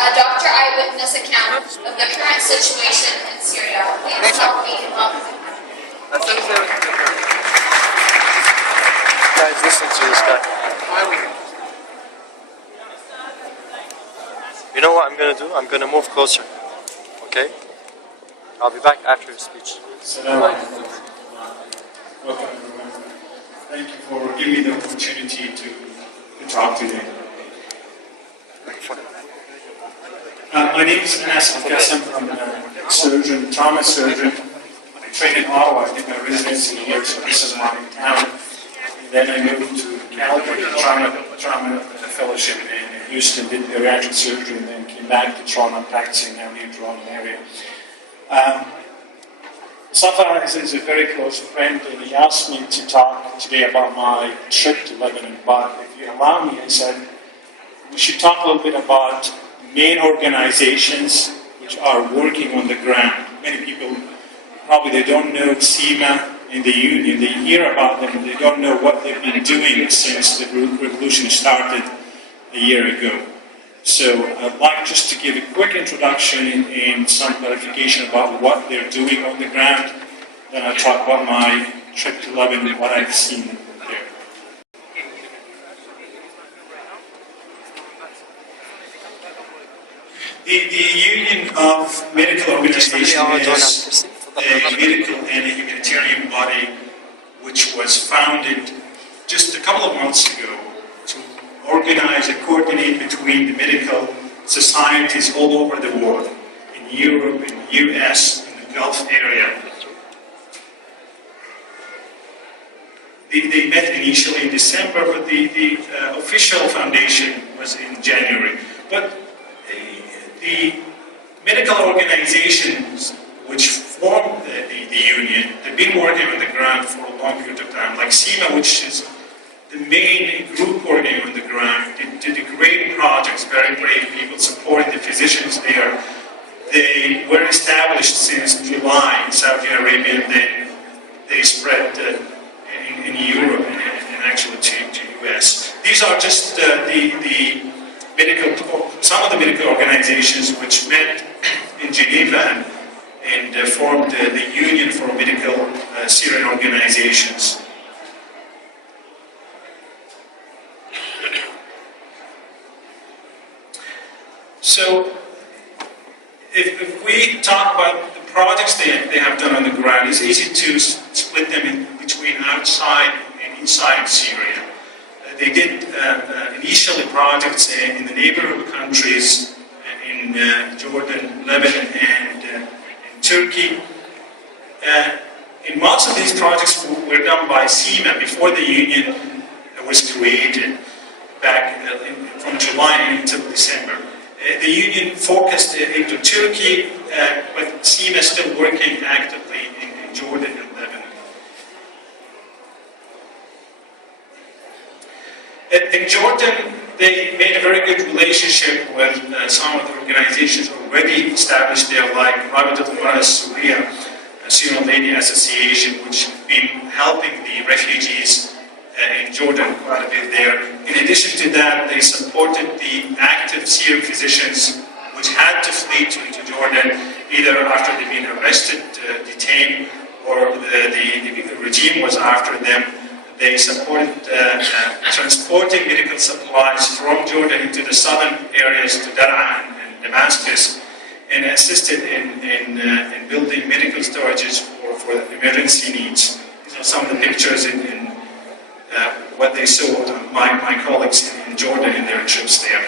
a doctor eyewitness account of the current situation in Syria. Please help me welcome. Guys, listen to this guy. You know what I'm going to do? I'm going to move closer. Okay? I'll be back after your speech. Welcome everyone. Thank you for giving me the opportunity to talk today. My name is Anas Al-Qassam. I'm a surgeon, trauma surgeon. I trained in Ottawa. I did my residency here, so this is my town. And then I moved to Calgary, trauma fellowship in Houston, did bariatric surgery, and then came back to trauma, practicing now here in Toronto area. Safar is a very close friend, and he asked me to talk today about my trip to Lebanon. But if you allow me, I said we should talk a little bit about main organizations which are working on the ground. Many people probably they don't know SEMA and the union. They hear about them, and they don't know what they've been doing since the revolution started a year ago. So I'd like just to give a quick introduction and some clarification about what they're doing on the ground. Then I'll talk about my trip to Lebanon and what I've seen there. The Union of Medical Organizations is a medical and a humanitarian body which was founded just a couple of months ago to organize and coordinate between the medical societies all over the world, in Europe, in the US, in the Gulf area. They met initially in December, but the official foundation was in January. But the medical organizations which formed the union, they've been working on the ground for a long period of time, like SEMA, which is the main group working on the ground, did great projects, very brave people supporting the physicians there. They were established since July in Saudi Arabia, and then they spread in Europe and actually to US. These are just some of the medical organizations which met in Geneva and formed the Union for Medical Syrian Organizations. So, if we talk about the projects they have done on the ground, it's easy to split them in between outside and inside Syria. They did initially projects in the neighborhood countries, in Jordan, Lebanon, and Turkey. And most of these projects were done by SEMA before the union was created, back from July until December. The union focused into Turkey, but SEMA is still working actively in Jordan and Lebanon. In Jordan, they made a very good relationship with some of the organizations already established there, like Rabit al-Mara al-Suria, Syrian Lady Association, which have been helping the refugees in Jordan quite a bit there. In addition to that, they supported the active Syrian physicians which had to flee to Jordan, either after they've been arrested, detained, or the regime was after them. They supported transporting medical supplies from Jordan into the southern areas to Daraa and Damascus, and assisted in building medical storages for emergency needs. These are some of the pictures in what they saw my colleagues in Jordan in their trips there.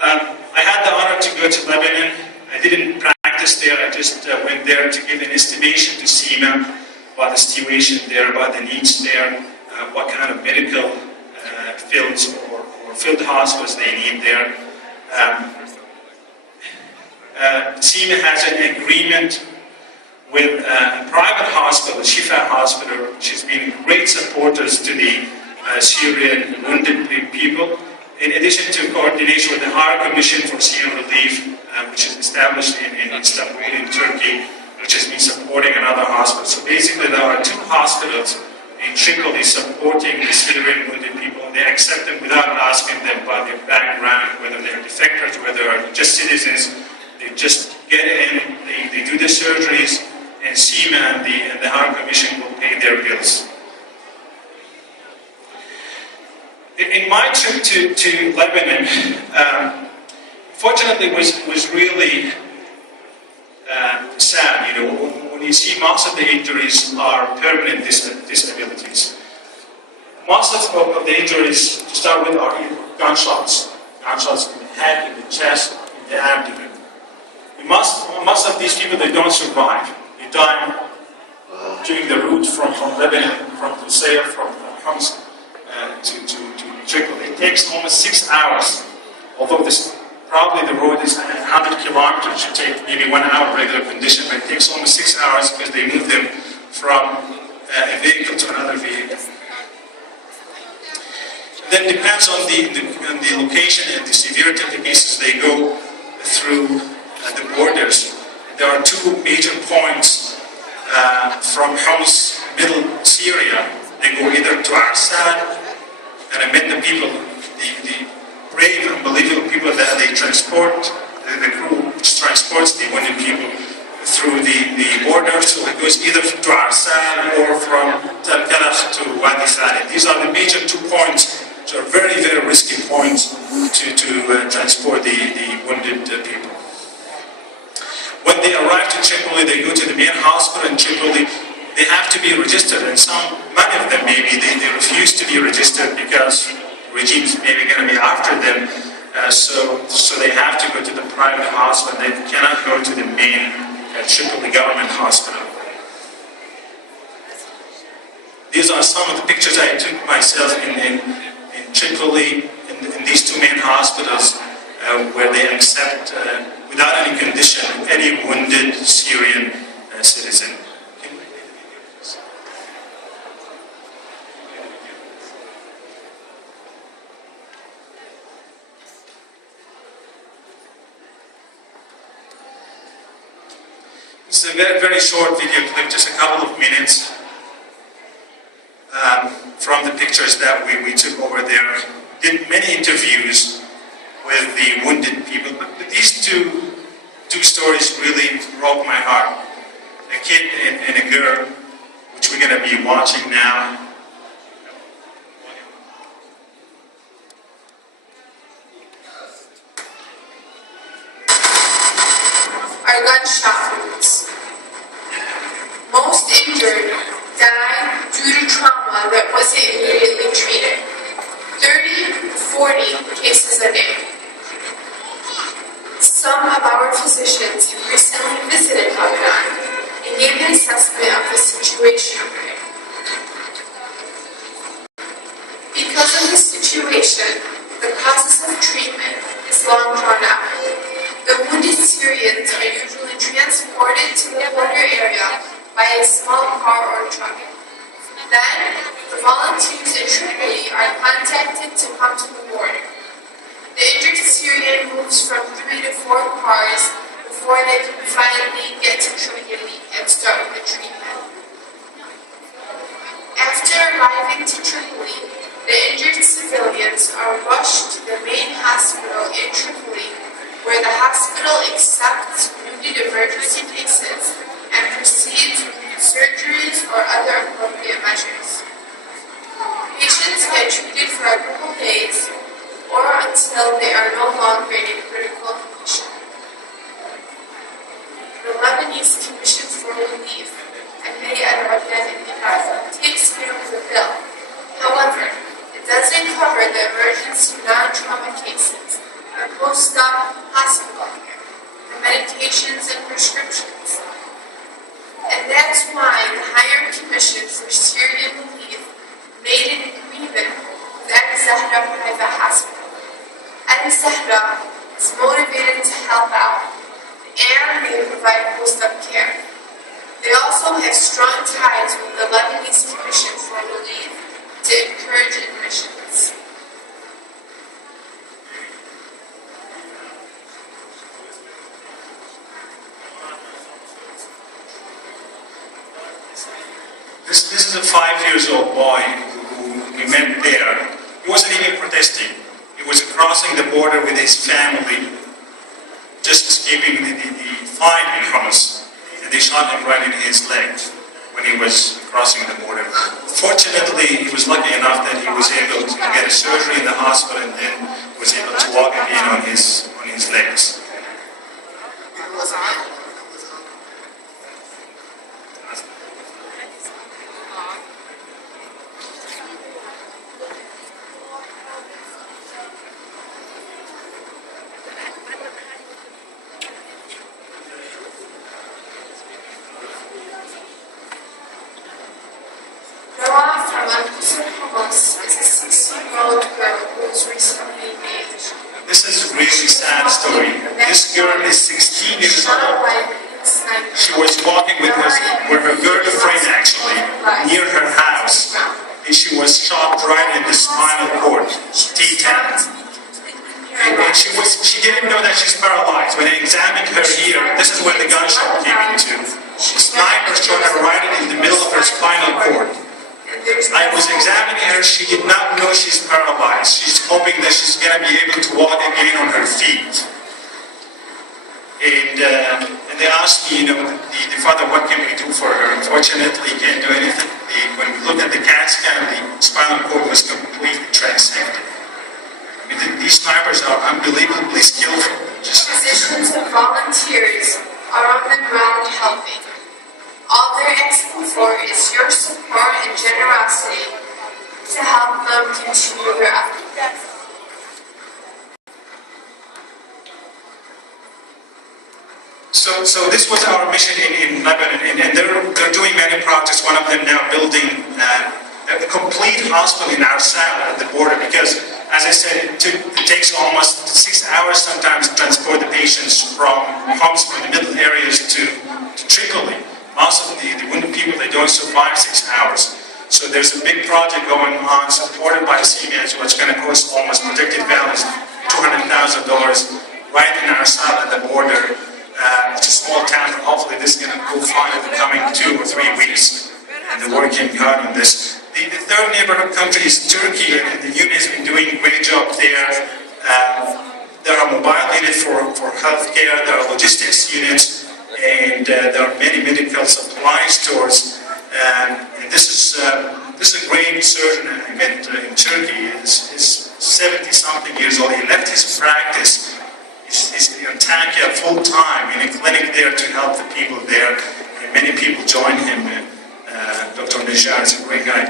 I had the honor to go to Lebanon. I didn't practice there. I just went there to give an estimation to SEMA about the situation there, about the needs there, what kind of medical fields or field hospitals they need there. SEMA has an agreement with a private hospital, Shifa Hospital, which has been great supporters to the Syrian wounded people, in addition to coordination with the Higher Commission for Syrian Relief, which is established in Istanbul, in Turkey, which has been supporting another hospital. So basically there are two hospitals in Tripoli supporting the Syrian wounded people. They accept them without asking them about their background, whether they're defectors, whether they're just citizens. They just get in, they do the surgeries, and SEMA and the High Commission will pay their bills. In my trip to Lebanon, fortunately, was really sad. You know, when you see most of the injuries are permanent disabilities. Most of the injuries, to start with, are gunshots in the head, in the chest, in the abdomen. Most of these people, they don't survive. They die during the route from Lebanon, from Hussein, from Homs to Tripoli. It takes almost 6 hours, although probably the road is 100 kilometers. It should take maybe 1 hour regular condition, but it takes almost 6 hours because they move them from a vehicle to another vehicle. Then depends on the location and the severity of the cases. They go through the borders. There are two major points from Homs, middle Syria. They go either to Assad, and I met the people, the brave, unbelievable people that they transport, the crew which transports the wounded people through the border. So it goes either to Assad or from Tel Kalach to Wadi Khalid. These are the major 2 points, which are very, very risky points to transport the wounded people. When they arrive to Tripoli, they go to the main hospital in Tripoli. They have to be registered, and many of them maybe, they refuse to be registered because the regime's maybe going to be after them. So they have to go to the private hospital. They cannot go to the main Tripoli government hospital. These are some of the pictures I took myself in Tripoli, in these two main hospitals, where they accept, without any condition, any wounded Syrian citizen. This is a very, very short video clip, just a couple of minutes, from the pictures that we took over there. Did many interviews with the wounded people, but these two stories really broke my heart. A kid and a girl, which we're going to be watching now. Are gunshot wounds. Most injured die due to trauma that wasn't immediately treated. 30 to 40 cases a day. Some of our physicians have recently visited Lebanon and gave an assessment of the situation. Because of this situation, the process of treatment is long drawn out. The wounded Syrians are usually transported to the border area by a small car or truck. Then, the volunteers in Tripoli are contacted to come to the border. The injured Syrian moves from 3 to 4 cars before they can finally get to Tripoli and start with the treatment. After arriving to Tripoli, the injured civilians are rushed to the main hospital in Tripoli, where the hospital accepts wounded emergency cases and proceeds with surgeries or other appropriate measures. Patients get treated for a couple days or until they are no longer in a critical condition. The Lebanese Commission for Relief and takes care of the bill. However, it doesn't cover the emergency non-trauma cases, the post-op hospital care, the medications and prescriptions. And that's why the Higher Commission for Syrian Relief made an agreement with Al-Zahra Private Hospital. Al-Zahra is motivated to help out, and they provide post-op care. They also have strong ties with the Lebanese Commission for Relief to encourage admissions. This is a 5-year-old boy who we met there. He wasn't even protesting. He was crossing the border with his family, just escaping the fine in Homs, and they shot him right in his leg when he was crossing the border. Fortunately, he was lucky enough that he was able to get a surgery in the hospital and then was able to walk again on his legs. Is a 16-year-old girl who was recently engaged. This is a really sad story. This girl is 16 years old. She was walking with her girlfriend actually near her house, and she was shot right in the spinal cord, T10. And she didn't know that she's paralyzed. When I examined her here, this is where the gunshot came into. The sniper shot her right in the middle of her spinal cord. I was examining her, she did not know she's paralyzed. She's hoping that she's going to be able to walk again on her feet. And they asked me, the father, what can we do for her? Unfortunately, he can't do anything. When we look at the CAT scan, the spinal cord was completely transected. I mean, these snipers are unbelievably skillful. Physicians and volunteers are on the ground helping. All they're asking for is your support and generosity to help them continue their efforts. So this was our mission in Lebanon, and they're doing many projects. One of them now building a complete hospital in our south at the border, because, as I said, it takes almost 6 hours sometimes to transport the patients from Homs, from the middle areas to Tripoli. Most of the wounded people, they don't survive 6 hours. So there's a big project going on, supported by CMS, which is going to cost almost protected values $200,000 right in our south at the border. It's a small town, but hopefully this is going to go fine in the coming 2 or 3 weeks. And the work can go on this. The third neighborhood country is Turkey, and the union has been doing a great job there. There are mobile units for healthcare, there are logistics units, and there are many medical supply stores. And this is a great surgeon I met in Turkey. He's 70-something years old. He left his practice. He's in Antakya full-time in a clinic there to help the people there. And many people join him. Dr. Nijar is a great guy.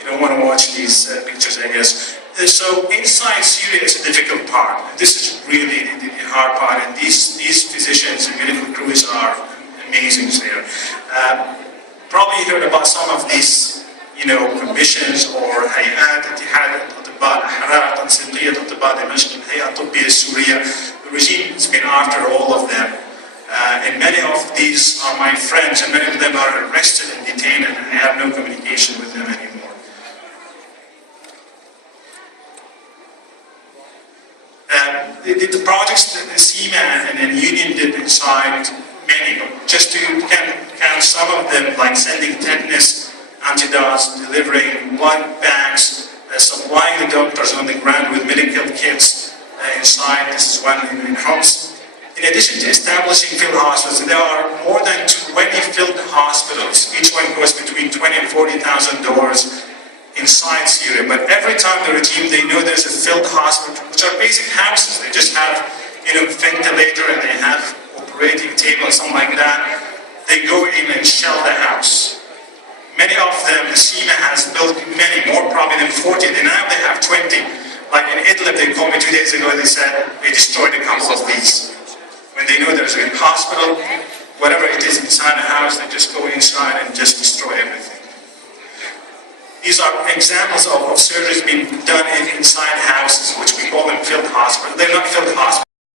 You don't want to watch these pictures, I guess. So inside Syria is a difficult part. This is really the hard part, and these physicians and medical crews are amazing there. Probably heard about some of these, commissions or هيئات اتحاد الأطباء الأحرار تنسيقية أطباء دمشق الهيئة الطبية السورية. The regime has been after all of them. And many of these are my friends, and many of them are arrested and detained, and I have no communication with them anymore. The projects that the CMA and the union did inside many, just to count some of them, like sending tetanus antidotes, delivering blood banks, supplying the doctors on the ground with medical kits inside. This is one in Homs. In addition to establishing field hospitals, there are more than 20 field hospitals. Each one costs between $20,000 and $40,000 inside Syria. But every time the regime, they know there's a field hospital, which are basic houses. They just have, ventilator, and they have operating table and something like that. They go in and shell the house. Many of them, the CMA has built many, more probably than 40. And now they have 20. Like in Idlib, they called me 2 days ago, they said they destroyed a couple of these. When they know there's a hospital, whatever it is inside the house, they just go inside and just destroy everything. These are examples of surgeries being done inside houses, which we call them field hospitals. They're not field hospitals.